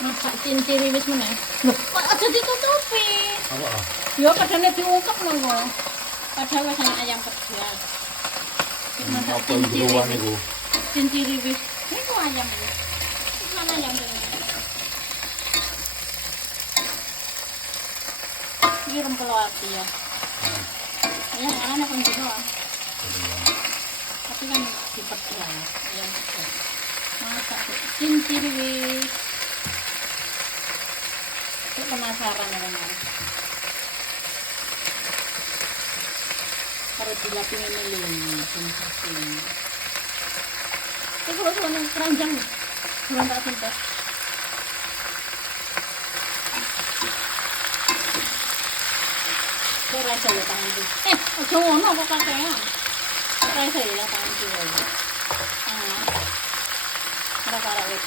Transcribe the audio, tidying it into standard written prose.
Masak cinciri wis meneh. Lho, kok aja ditutupi? Apa? Ya kadane diungkep ngono. Padahal wis ana ayam pedas. Masak Apa yang jeruan itu? Cinciri wis. Iku ayam iki. Mana ayam iki? Iki rempelo ati ya. Ayam ana pun juga. Tapi kan dipedas ayam pedas. Masak cinciri wis. Aku penasaran teman-teman. Kalau dilapin ini loh, sensasi. Ini kalau soalnya keranjang nih, belum tak sentuh. Kok rasa ya tangan itu? Aja ngono kok kakean. Rasa ya tangan itu. Ora karo wis.